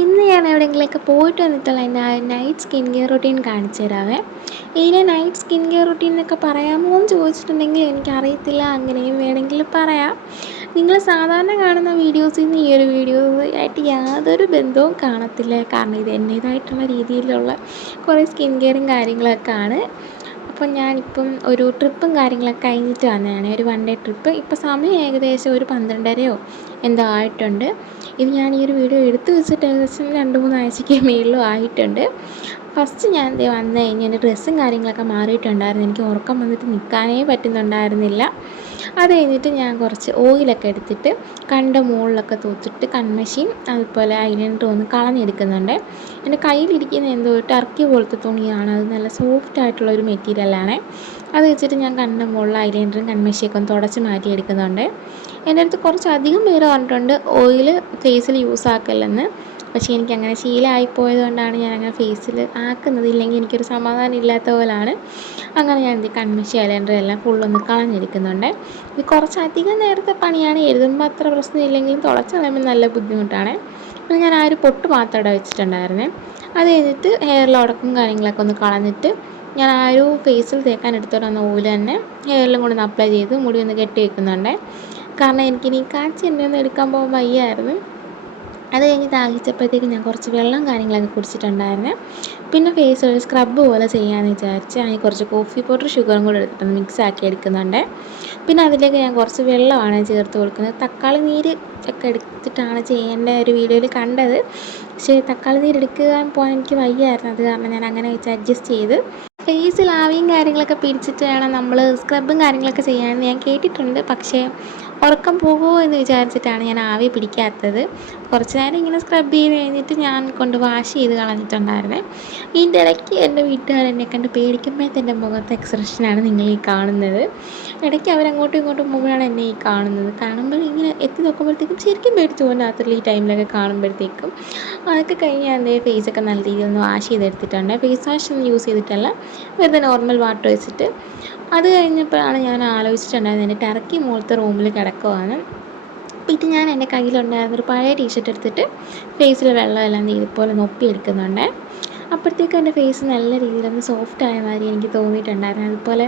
ഇന്ന് ഞാൻ എവിടെയെങ്കിലുമൊക്കെ പോയിട്ട് വന്നിട്ടുള്ള എന്റെ നൈറ്റ് സ്കിൻ കെയർ റൊട്ടീൻ കാണിച്ചു തരാവേ. ഇതിനെ നൈറ്റ് സ്കിൻ കെയർ റൊട്ടീൻ എന്നൊക്കെ പറയാമോ എന്ന് ചോദിച്ചിട്ടുണ്ടെങ്കിൽ എനിക്കറിയത്തില്ല. അങ്ങനെയും വേണമെങ്കിൽ പറയാം. നിങ്ങൾ സാധാരണ കാണുന്ന വീഡിയോസിൽ നിന്ന് ഈ ഒരു വീഡിയോ ആയിട്ട് യാതൊരു ബന്ധവും കാണത്തില്ല. കാരണം ഇത് എന്റേതായിട്ടുള്ള രീതിയിലുള്ള കുറേ സ്കിൻ കെയറും കാര്യങ്ങളൊക്കെ ആണ് അപ്പോൾ ഞാനിപ്പം ഒരു ട്രിപ്പും കാര്യങ്ങളൊക്കെ കഴിഞ്ഞിട്ട് വന്നതാണ്. ഒരു വൺ ഡേ ട്രിപ്പ് ഇപ്പോൾ സമയം ഏകദേശം ഒരു പന്ത്രണ്ടരയോ എന്തോ ആയിട്ടുണ്ട്. ഇത് ഞാൻ ഈ ഒരു വീഡിയോ എടുത്തു വെച്ചിട്ട് ഏകദേശം രണ്ട് മൂന്ന് ആഴ്ചയ്ക്ക് മേളിലും ആയിട്ടുണ്ട്. ഫസ്റ്റ് ഞാൻ ദേ വന്നു കഴിഞ്ഞ് എന്റെ ഡ്രസ്സും കാര്യങ്ങളൊക്കെ മാറിയിട്ടുണ്ടായിരുന്നു. എനിക്ക് ഉറക്കം വന്നിട്ട് നിൽക്കാനേ പറ്റുന്നുണ്ടായിരുന്നില്ല. അത് കഴിഞ്ഞിട്ട് ഞാൻ കുറച്ച് ഓയിലൊക്കെ എടുത്തിട്ട് കണ്ട മുകളിലൊക്കെ തൂത്തിട്ട് കൺമഷീൻ അതുപോലെ ഐലൈനർ ഒന്ന് കളഞ്ഞെടുക്കുന്നുണ്ട്. എന്റെ കയ്യിലിരിക്കുന്ന എന്തോ ടർക്കി പോലത്തെ തുണിയാണ്. അത് നല്ല സോഫ്റ്റ് ആയിട്ടുള്ള ഒരു മെറ്റീരിയലാണ് അത് വെച്ചിട്ട് ഞാൻ കണ്ണിന്റെ മുകളിൽ ഐലൈനറും കൺമഷിയൊക്കെ ഒന്ന് തുടച്ച് മാറ്റിയെടുക്കുന്നുണ്ട്. എന്റെ അടുത്ത് കുറച്ചധികം പേര് പറഞ്ഞിട്ടുണ്ട് ഓയിൽ ഫേസിൽ യൂസ് ആക്കല്ലെന്ന്. പക്ഷേ എനിക്ക് അങ്ങനെ ശീലമായി പോയതുകൊണ്ടാണ് ഞാൻ അങ്ങനെ ഫേസിൽ ആക്കുന്നത്. ഇല്ലെങ്കിൽ എനിക്കൊരു സമാധാനം ഇല്ലാത്ത പോലാണ്. അങ്ങനെ ഞാൻ എന്ത് കൺമഷി ഐലൈനർ എല്ലാം ഫുള്ളൊന്ന് കളഞ്ഞിരിക്കുന്നുണ്ട്. ഇത് കുറച്ചധികം നേരത്തെ പണിയാണ്. എഴുതുമ്പോൾ അത്ര പ്രശ്നമില്ലെങ്കിലും തുളച്ച് കളയുമ്പോൾ നല്ല ബുദ്ധിമുട്ടാണ്. പിന്നെ ഞാൻ ആ ഒരു പൊട്ട് മാത്രം അവിടെ വെച്ചിട്ടുണ്ടായിരുന്നേ. അത് കഴിഞ്ഞിട്ട് ഹെയറിൽ ഉടക്കും കാര്യങ്ങളൊക്കെ ഒന്ന് കളഞ്ഞിട്ട് ഞാൻ ആ ഒരു ഫേസിൽ തേക്കാൻ എടുത്തോണ്ട് വന്ന ഓയിൽ തന്നെ ഹെയറിലും കൂടെ ഒന്ന് അപ്ലൈ ചെയ്ത് മുടി ഒന്ന് കെട്ടി വെക്കുന്നുണ്ട്. കാരണം എനിക്കിനി കാച്ചി എണ്ണയൊന്നും എടുക്കാൻ പോകാൻ വയ്യായിരുന്നു. അത് കഴിഞ്ഞ് ദാഹിച്ചപ്പോഴത്തേക്ക് ഞാൻ കുറച്ച് വെള്ളം കാര്യങ്ങളൊക്കെ കുടിച്ചിട്ടുണ്ടായിരുന്നു. പിന്നെ ഫേസ് ഒരു സ്ക്രബ് പോലെ ചെയ്യാമെന്ന് വിചാരിച്ച് അതിന് കുറച്ച് കോഫി പൗഡർ ഷുഗറും കൂടെ എടുത്തിട്ട് മിക്സ് ആക്കി എടുക്കുന്നുണ്ട്. പിന്നെ അതിലേക്ക് ഞാൻ കുറച്ച് വെള്ളമാണ് ചേർത്ത് കൊടുക്കുന്നത്. തക്കാളി നീര് ഒക്കെ എടുത്തിട്ടാണ് ചെയ്യേണ്ട ഒരു വീഡിയോയിൽ കണ്ടത്. പക്ഷേ തക്കാളി നീര് എടുക്കാൻ പോകാൻ എനിക്ക് വയ്യായിരുന്നു. അത് കാരണം ഞാൻ അങ്ങനെ വെച്ച് അഡ്ജസ്റ്റ് ചെയ്ത് ഫേസിൽ ആവിയും കാര്യങ്ങളൊക്കെ പിടിച്ചിട്ട് വേണം നമ്മൾ സ്ക്രബും കാര്യങ്ങളൊക്കെ ചെയ്യാമെന്ന് ഞാൻ കേട്ടിട്ടുണ്ട്. പക്ഷേ ഉറക്കം പോകുമോ എന്ന് വിചാരിച്ചിട്ടാണ് ഞാൻ ആവി പിടിക്കാത്തത്. കുറച്ച് നേരം ഇങ്ങനെ സ്ക്രബ് ചെയ്ത് കഴിഞ്ഞിട്ട് ഞാൻ കൊണ്ട് വാഷ് ചെയ്ത് കളഞ്ഞിട്ടുണ്ടായിരുന്നേ. ഇതിന്റെ ഇടയ്ക്ക് എന്റെ വീട്ടുകാർ എന്നെ കണ്ട് പേടിക്കുമ്പോഴത്തെ എന്റെ മുഖത്തെ എക്സ്പ്രഷനാണ് നിങ്ങൾ ഈ കാണുന്നത്. ഇടയ്ക്ക് അവരങ്ങോട്ടും ഇങ്ങോട്ടും പോകുമ്പോഴാണ് എന്നെ ഈ കാണുന്നത്. കാണുമ്പോൾ ഇങ്ങനെ എത്തി നോക്കുമ്പോഴത്തേക്കും ശരിക്കും പേടിച്ചു പോകും. രാത്രി ഈ ടൈമിലൊക്കെ കാണുമ്പോഴത്തേക്കും. അതൊക്കെ കഴിഞ്ഞ് ഞാൻ എന്റെ ഫേസൊക്കെ നല്ല രീതിയിൽ ഒന്ന് വാഷ് ചെയ്തെടുത്തിട്ടുണ്ട്. ഫേസ് വാഷ് ഒന്നും യൂസ് ചെയ്തിട്ടല്ല. വെറുതെ നോർമൽ വാട്ടർ വെച്ചിട്ട് അത് കഴിഞ്ഞപ്പോഴാണ് ഞാൻ ആലോചിച്ചിട്ടുണ്ടായിരുന്നത് എന്റെ ടർക്കി മുകളിലത്തെ റൂമിൽ കിടക്കുവാണ്. പിന്നെ ഞാൻ എന്റെ കയ്യിലുണ്ടായിരുന്ന ഒരു പഴയ ടീഷർട്ട് എടുത്തിട്ട് ഫേസിൽ വെള്ളമെല്ലാം ഇതുപോലെ നൊപ്പി എടുക്കുന്നുണ്ട് അപ്പോഴത്തേക്കും എന്റെ ഫേസ് നല്ല രീതിയിലൊന്ന് സോഫ്റ്റ് ആയ മാതിരി എനിക്ക് തോന്നിയിട്ടുണ്ടായിരുന്നു. അതുപോലെ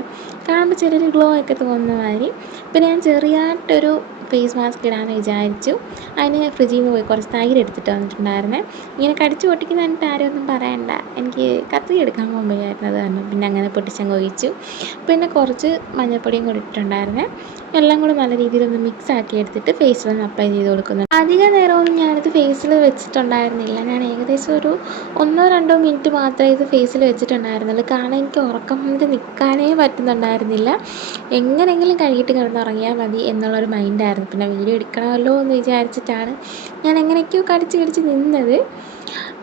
കാണുമ്പോൾ ചെറിയൊരു ഗ്ലോ ഒക്കെ തോന്നുന്ന മാതിരി. പിന്നെ ഞാൻ ചെറിയതായിട്ടൊരു ഫേസ് മാസ്ക് ഇടാമെന്ന് വിചാരിച്ചു. അതിന് ഫ്രിഡ്ജിൽ നിന്ന് പോയി കുറച്ച് തൈര് എടുത്തിട്ട് വന്നിട്ടുണ്ടായിരുന്നേ. ഇങ്ങനെ കടിച്ചു പൊട്ടിക്കുന്ന കണ്ടിട്ട് ആരും ഒന്നും പറയണ്ട. എനിക്ക് കത്തി എടുക്കാൻ പോകുമ്പോഴായിരുന്നു അത് കാരണം പിന്നെ അങ്ങനെ പൊട്ടിച്ചങ്ങ് ഒഴിച്ചു. പിന്നെ കുറച്ച് മഞ്ഞൾപ്പൊടിയും കൂടി ഇട്ടിട്ടുണ്ടായിരുന്നേ. എല്ലാം കൂടെ നല്ല രീതിയിലൊന്ന് മിക്സ് ആക്കി എടുത്തിട്ട് ഫേസിലൊന്ന് അപ്ലൈ ചെയ്ത് കൊടുക്കുന്നു. അധിക നേരമൊന്നും ഞാനിത് ഫേസിൽ വെച്ചിട്ടുണ്ടായിരുന്നില്ല. ഞാൻ ഏകദേശം ഒരു ഒന്നോ രണ്ടോ മിനിറ്റ് മാത്രമേ ഇത് ഫേസിൽ വെച്ചിട്ടുണ്ടായിരുന്നുള്ളൂ. കാരണം എനിക്ക് ഉറക്കം വന്നിട്ട് നിൽക്കാനേ പറ്റുന്നുണ്ടായിരുന്നില്ല. എങ്ങനെയെങ്കിലും കഴുകിയിട്ട് കിടന്നുറങ്ങിയാൽ മതി എന്നുള്ളൊരു മൈൻഡായിരുന്നു പിന്നെ വീഡിയോ എടുക്കണമല്ലോ എന്ന് വിചാരിച്ചിട്ടാണ് ഞാൻ എങ്ങനെയൊക്കെയോ കടിച്ച് കടിച്ച് നിന്നത്.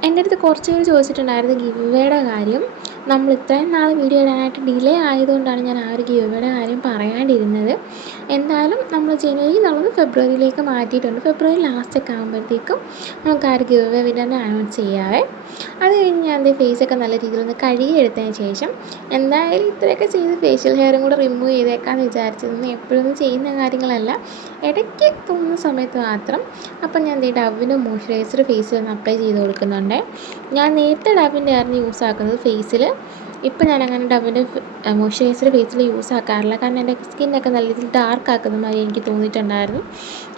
എന്റെ അടുത്ത് കുറച്ച് പേര് ചോദിച്ചിട്ടുണ്ടായിരുന്നു ഗിവ് കാര്യം. നമ്മൾ ഇത്രയും നാൾ വീഡിയോ ഇടാനായിട്ട് ഡിലേ ആയതുകൊണ്ടാണ് ഞാൻ ആ ഒരു ഗിവ് കാര്യം പറയാണ്ടിരുന്നത്. എന്തായാലും നമ്മൾ ജനുവരി നമ്മൾ ഫെബ്രുവരിയിലേക്ക് മാറ്റിയിട്ടുണ്ട്. ഫെബ്രുവരി ലാസ്റ്റ് ലാസ്റ്റൊക്കെ ആകുമ്പോഴത്തേക്കും നമുക്ക് ആ ഒരു ഗിവ് വിടാൻ അനൗൺസ് ചെയ്യാവേ. അത് കഴിഞ്ഞ് ഞാൻ എന്റെ ഫേസൊക്കെ നല്ല രീതിയിലൊന്ന് കഴുകി എടുത്തതിന് ശേഷം എന്തായാലും ഇത്രയൊക്കെ ചെയ്ത് ഫേഷ്യൽ ഹെയറും കൂടെ റിമൂവ് ചെയ്തേക്കാമെന്ന് വിചാരിച്ചതൊന്നും എപ്പോഴൊന്നും ചെയ്യുന്ന കാര്യങ്ങളല്ല. ഇടയ്ക്ക് തോന്നുന്ന സമയത്ത് മാത്രം. അപ്പം ഞാൻ ഡവിന്റെ മോയ്സ്ചറൈസർ ഫേസ് ഒന്ന് അപ്ലൈ ചെയ്ത് കൊടുക്കുന്നുണ്ട്. ഞാൻ നേരത്തെ ഡവിന്റെ ആയിരുന്നു യൂസ് ആക്കുന്നത് ഫേസിൽ. ഇപ്പം ഞാൻ അങ്ങനെ ഡവിന്റെ മോയ്സ്ചറൈസർ ഫേസിൽ യൂസ് ആക്കാറില്ല. കാരണം എന്റെ സ്കിന്നൊക്കെ നല്ല രീതിയിൽ ഡാർക്ക് ആക്കുന്ന മാതിരി എനിക്ക് തോന്നിയിട്ടുണ്ടായിരുന്നു.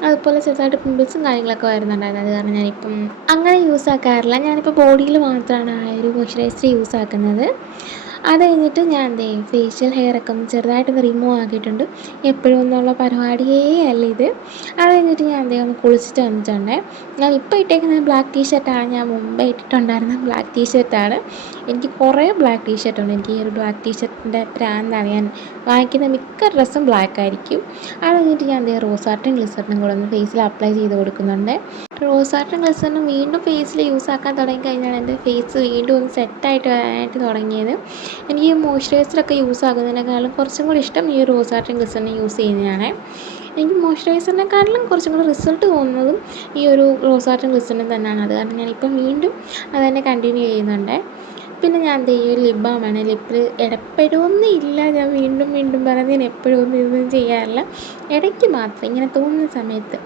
അതുപോലെ ചെറുതായിട്ട് പിമ്പിൾസും കാര്യങ്ങളൊക്കെ വരുന്നുണ്ടായിരുന്നു. അത് കാരണം ഞാനിപ്പം അങ്ങനെ യൂസ് ആക്കാറില്ല. ഞാനിപ്പോൾ ബോഡിയിൽ മാത്രമാണ് ആ ഒരു മോയ്സ്ചറൈസർ യൂസ് ആക്കുന്നത്. അത് കഴിഞ്ഞിട്ട് ഞാൻ എന്ത് ചെയ്യും ഫേഷ്യൽ ഹെയറൊക്കെ ഒന്ന് ചെറുതായിട്ടൊന്ന് റിമൂവ് ആക്കിയിട്ടുണ്ട്. എപ്പോഴും ഒന്നുള്ള പരിപാടിയേ അല്ല ഇത്. അത് കഴിഞ്ഞിട്ട് ഞാൻ എന്ത് ഒന്ന് കുളിച്ചിട്ട് വന്നിട്ടുണ്ട്. ഞാൻ ഇപ്പോൾ ഇട്ടേക്കുന്ന ബ്ലാക്ക് ടീഷർട്ടാണ് ഞാൻ മുമ്പേ ഇട്ടിട്ടുണ്ടായിരുന്ന ബ്ലാക്ക് ടീഷർട്ടാണ് എനിക്ക് കുറേ ബ്ലാക്ക് ടീഷർട്ടുണ്ട് എനിക്ക് ഈ ഒരു ബ്ലാക്ക് ടീഷർട്ടിന്റെ പ്രാന്താണ് ഞാൻ വാങ്ങിക്കുന്ന മിക്ക ഡ്രസ്സും ബ്ലാക്ക് ആയിരിക്കും. അത് കഴിഞ്ഞിട്ട് ഞാൻ എന്ത് റോസാർട്ടും ഗ്ലിസറിനും കൂടെ ഒന്ന് ഫേസിൽ അപ്ലൈ ചെയ്ത് കൊടുക്കുന്നുണ്ട്. റോസാർട്ടും ഗ്ലിസറിനും വീണ്ടും ഫേസിൽ യൂസ് ആക്കാൻ തുടങ്ങി കഴിഞ്ഞാൽ എന്റെ ഫേസ് വീണ്ടും ഒന്ന് സെറ്റായിട്ട് വരാനായിട്ട് തുടങ്ങിയത്. എനിക്ക് ഈ മോയ്സ്ചറൈസറൊക്കെ യൂസ് ആകുന്നതിനേക്കാളും കുറച്ചും കൂടി ഇഷ്ടം ഈ റോസാർട്ടും ഗ്ലിസറിനും യൂസ് ചെയ്യുന്നതാണ്. എനിക്ക് മോയ്സ്ചറൈസറിനെക്കാട്ടിലും കുറച്ചും കൂടി റിസൾട്ട് തോന്നുന്നതും ഈ ഒരു റോസാർട്ടും ഗ്ലിസറിനും തന്നെയാണ്. അത് കാരണം ഞാനിപ്പം വീണ്ടും അത് തന്നെ കണ്ടിന്യൂ ചെയ്യുന്നുണ്ട്. പിന്നെ ഞാൻ ഈ ലിപ് ബാമാണ് ലിപ്പിൽ ഇടപ്പെടുമൊന്നും ഇല്ല. ഞാൻ വീണ്ടും വീണ്ടും പറഞ്ഞ് ഞാൻ എപ്പോഴും ഒന്നും ഇതൊന്നും ചെയ്യാറില്ല. ഇടയ്ക്ക് മാത്രം ഇങ്ങനെ തോന്നുന്ന സമയത്ത്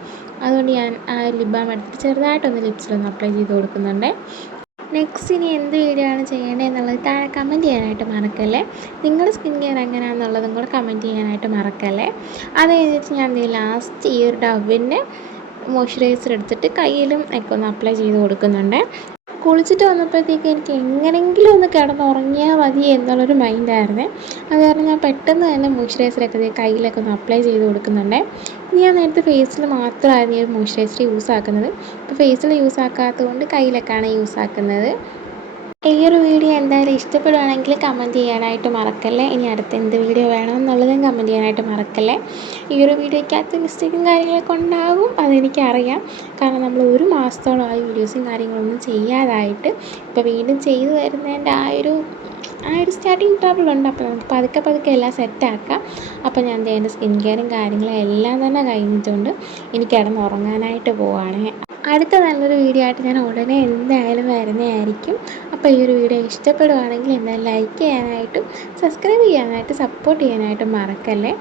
അതുകൊണ്ട് ഞാൻ ആ ലിപ് ബാം എടുത്തിട്ട് ചെറുതായിട്ടൊന്ന് ലിപ്സിലൊന്ന് അപ്ലൈ ചെയ്ത് കൊടുക്കുന്നുണ്ട്. നെക്സ്റ്റ് ഇനി എന്ത് വീഡിയോ ആണ് ചെയ്യേണ്ടത് എന്നുള്ളത് താഴെ കമന്റ് ചെയ്യാനായിട്ട് മറക്കല്ലേ? നിങ്ങളുടെ സ്കിൻ കെയർ എങ്ങനെയാണെന്നുള്ളതും കൂടെ കമന്റ് ചെയ്യാനായിട്ട് മറക്കല്ലേ? അത് കഴിഞ്ഞിട്ട് ഞാൻ ലാസ്റ്റ് ഈ ഒരു ഡവിന്റെ മോയ്സ്ചറൈസർ എടുത്തിട്ട് കയ്യിലും ഒക്കെ ഒന്ന് അപ്ലൈ ചെയ്ത് കൊടുക്കുന്നുണ്ട്. കുളിച്ചിട്ട് വന്നപ്പോഴത്തേക്ക് എനിക്ക് എങ്ങനെങ്കിലും ഒന്ന് കിടന്നുറങ്ങിയാൽ മതി എന്നുള്ളൊരു മൈൻഡായിരുന്നേ. അത് കാരണം ഞാൻ പെട്ടെന്ന് തന്നെ മോയ്സ്ചറൈസറൊക്കെ കയ്യിലൊക്കെ ഒന്ന് അപ്ലൈ ചെയ്ത് കൊടുക്കുന്നുണ്ട്. ഞാൻ നേരത്തെ ഫേസിൽ മാത്രമായിരുന്നു ഈ മോയ്സ്ചറൈസർ യൂസ് ആക്കുന്നത് ഇപ്പോൾ ഫേസിൽ യൂസ് ആക്കാത്തത് കൊണ്ട് കയ്യിലൊക്കെയാണ് യൂസ് ആക്കുന്നത് ഈ ഒരു വീഡിയോ എന്തായാലും ഇഷ്ടപ്പെടുകയാണെങ്കിൽ കമന്റ് ചെയ്യാനായിട്ട് മറക്കല്ലേ? ഇനി അടുത്ത എന്ത് വീഡിയോ വേണമെന്നുള്ളതും കമന്റ് ചെയ്യാനായിട്ട് മറക്കല്ലേ? ഈ ഒരു വീഡിയോയ്ക്കകത്ത് മിസ്റ്റേക്കും കാര്യങ്ങളൊക്കെ ഉണ്ടാകും അതെനിക്കറിയാം. കാരണം നമ്മൾ ഒരു മാസത്തോളമായി വീഡിയോസും കാര്യങ്ങളൊന്നും ചെയ്യാതായിട്ട് ഇപ്പോൾ വീണ്ടും ചെയ്തു വരുന്നതിന്റെ ആ ഒരു ആ ഒരു സ്റ്റാർട്ടിങ് ട്രബിൾ ഉണ്ട്. അപ്പോൾ നമുക്ക് പതുക്കെ പതുക്കെ എല്ലാം സെറ്റാക്കാം അപ്പോൾ ഞാൻ എന്റെ സ്കിൻ കെയറും കാര്യങ്ങളും എല്ലാം തന്നെ കഴിഞ്ഞിട്ടുണ്ട്. എനിക്ക് കിടന്നുറങ്ങാനായിട്ട് പോവുകയാണ് അടുത്ത നല്ലൊരു വീഡിയോ ആയിട്ട് ഞാൻ ഉടനെ എന്തായാലും വരുന്നതായിരിക്കും. അപ്പോൾ ഈ ഒരു വീഡിയോ ഇഷ്ടപ്പെടുകയാണെങ്കിൽ എന്നാൽ ലൈക്ക് ചെയ്യാനായിട്ടും സബ്സ്ക്രൈബ് ചെയ്യാനായിട്ട് സപ്പോർട്ട് ചെയ്യാനായിട്ടും മറക്കല്ലേ?